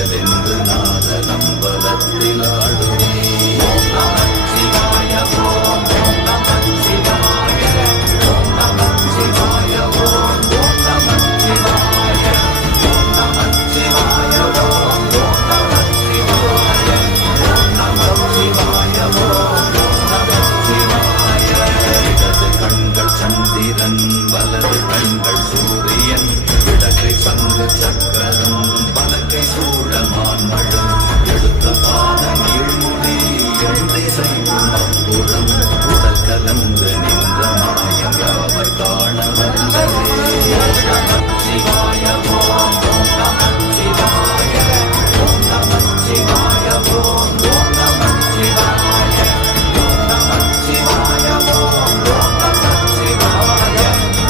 பரிசலென்று நாத நம்பலத்தில் ஆடுமே. ஓம் நம சிவாய ஓம் நம சிவாய ஓம் நம சிவாய ஓம் நம சிவாய ஓம் நம சிவாய ஓம் நம சிவாய ஓம் நம சிவாய ஓம் நம சிவாய. இடது கண்கள் சந்திரன் வலது கண்கள் சூரியன் இடக்கை சங்கு சக்கரம் பலக்கை சூழமான் மழம் எடுத்த பாத நீழ்மொழி எழுதிசைவும் அப்புறம் உடல் கலந்து நின்ற மாயம் யாவர் காண வல்லவே. சிவாய ஓம் நம சிவாய ஓம் நம சிவாய ஓம் நம சிவாய ஓம் நம சிவாய ஓம் நம சிவாய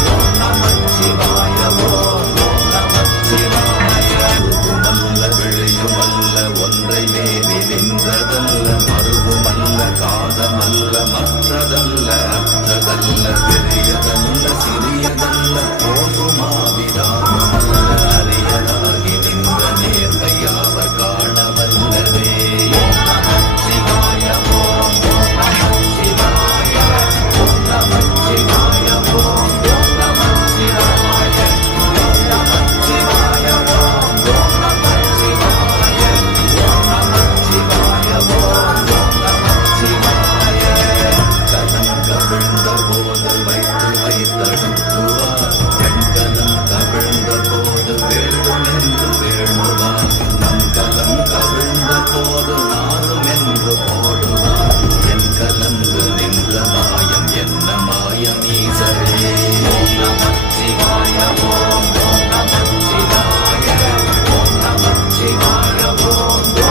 ஓம் நம சிவாய ஓம் நம சிவாய. மல்ல விழியுமல்ல ஒன்றை மேவி நின்றதல்ல மறுவுமல்ல காதமல்ல மற்றதல்ல அற்றதல்ல பெரியதல்ல சிறியதல்ல போகுமாவிதாமல்ல அரியதாகி நின்ற நேர்மையாவர் காண வல்லவே. நம சிவாய ஓம் நம சிவாய ஓம் நம சிவாய ஓம் நம சிவாய ஓம் நம சிவாய ஓம் நம சிவாய ஓம் நம சிவாய ஓம் நம சிவாய. கலம் கவிழ்ந்த போது வைத்தடுக்குவார் பெண்கலம் கவிழ்ந்த போது வேடும் என்று வேணுவார் நம் கலம் கவிழ்ந்த போது நானும் என்று போடுவார் என் கலந்து நின்ற மாயம் என்ன மாயம் ஈசரே. ஓம் நம சிவாய ஓம் நம சிவாய ஓம் நம சிவாய ஓம் நம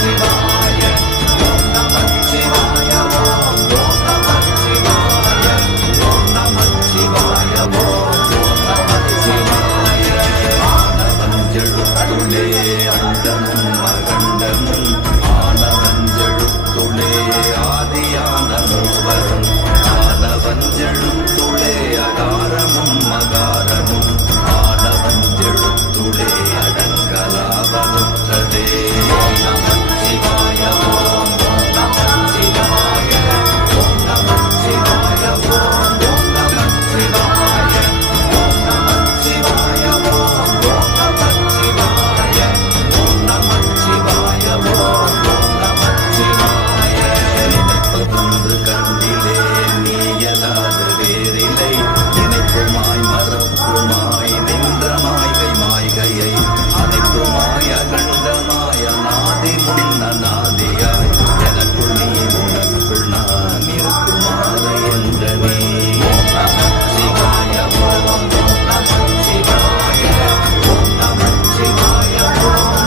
சிவாய ஓம் நம சிவாய ஓம் நம சிவாய ஓம் நம சிவாய ஓம் நம சிவாய. ஆனவஞ்செழுத்துளே அண்டமும் அகண்டமும் ஆனவஞ்செழுத்துளே ஆதியான மூவரும் ஆனவஞ்செழுத்துளே அகாரமும் மகாரமும் ஆனவஞ்செழுத்துளே அடங்கலாவலுற்றதே. ஓம் நம சிவாய ஓம் நம சிவாய ஓம் நம சிவாய ஓம் நம சிவாய ஓம் நம சிவாய ஓம் நம சிவாய ஓம் நம சிவாய ஓம் நம சிவாய. நினைப்பதொன்று கண்டிலே நீயலாது வேறில்லை நினைப்புமாய் மறப்புமாய் நின்ற மாய்கை மாய்கையை அனைத்துமாய் அகண்டமாய நாதி முன்ன நாதியாய் எனக்குள் நீ உனக்குள் நான் இருக்குமாறு என்ற நீ. ஓம் நம சிவாய ஓம் நம சிவாய ஓம் நம சிவாய ஓம்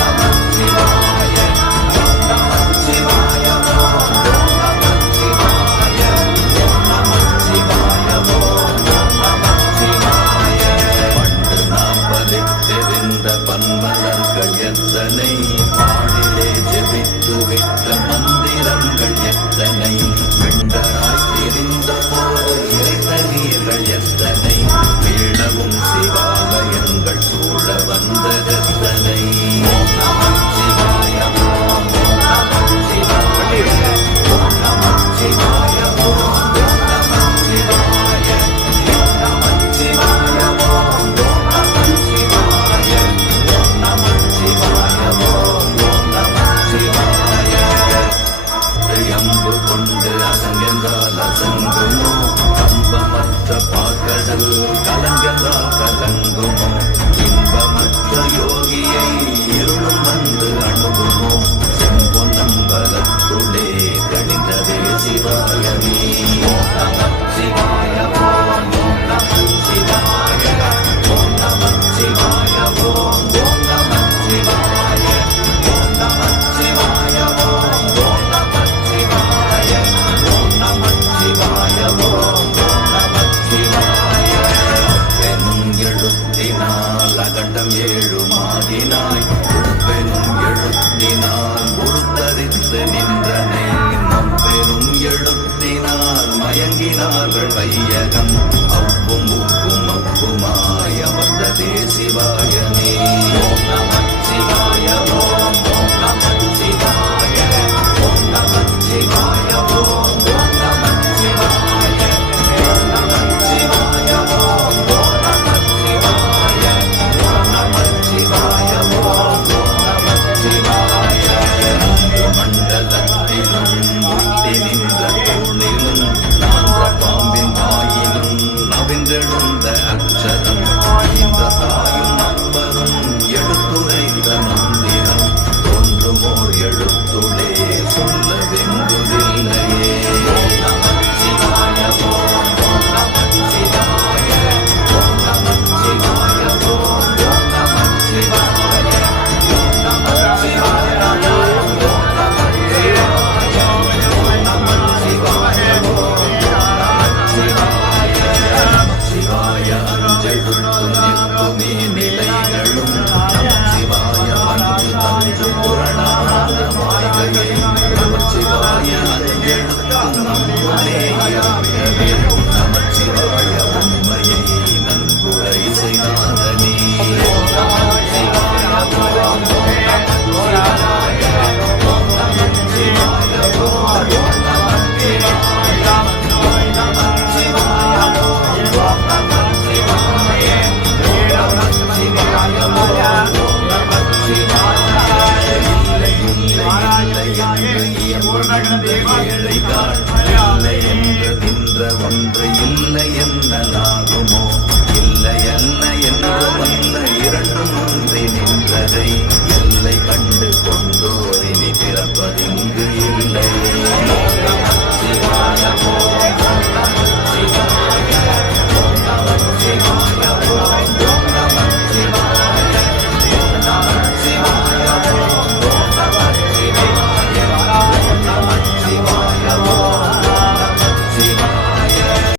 நம சிவாய ஓம் நம சிவாய ஓம் நம சிவாய ஓம் நம சிவாய ஓம் நம சிவாய. பண்டு நாம் பறித்தெறிந்த பன்மலர்கள் எத்தனை பாடிலே ஜெபித்து விட்ட மந்திரங்கள் எத்தனை விண்டராய் தெரிந்த போது இறைத்த நீர்கள் எத்தனை வீணவும் சிவாலயங்கள் சூழ வந்ததெத்தனை. ஓம் நம சிவாய ஓம் நம சிவாய ஓம் நம சிவாய ஓம் நம சிவாய ஓம் நம சிவாய ஓம் நம சிவாய ஓம் நம சிவாய ஓம் நம சிவாய. அம்பு கொண்டு அசங்கென்றால் அசங்குமோ கம்பமற்ற பாக்கடல் கலங்கென்றால் கலங்குமோ இன்பமற்ற யோகியை இருளும் வந்து அணுகுமோ செம்பொன்னம்பலத்துளே கணிந்ததே சிவாயமே. ஓம் நம சிவாய ஓம் நம சிவாய ஓம் நம சிவாய ஓம் நம சிவாய ஓம் நம சிவாய ஓம் நம சிவாய ஓம் நம சிவாய ஓம் நம சிவாய. பெரும் எழுத்தினால் அகண்டம் ஏழுமாகினாய் பெரும் எழுத்தினால் உருத்தரித்து நின்றனை நம்பெரும் எழுத்தினால் மயங்கினார்கள் வையகம் அப்பும் உப்பும் அப்புமாய் அமர்ந்ததே சிவாயமே. ஓம் நம சிவாய देव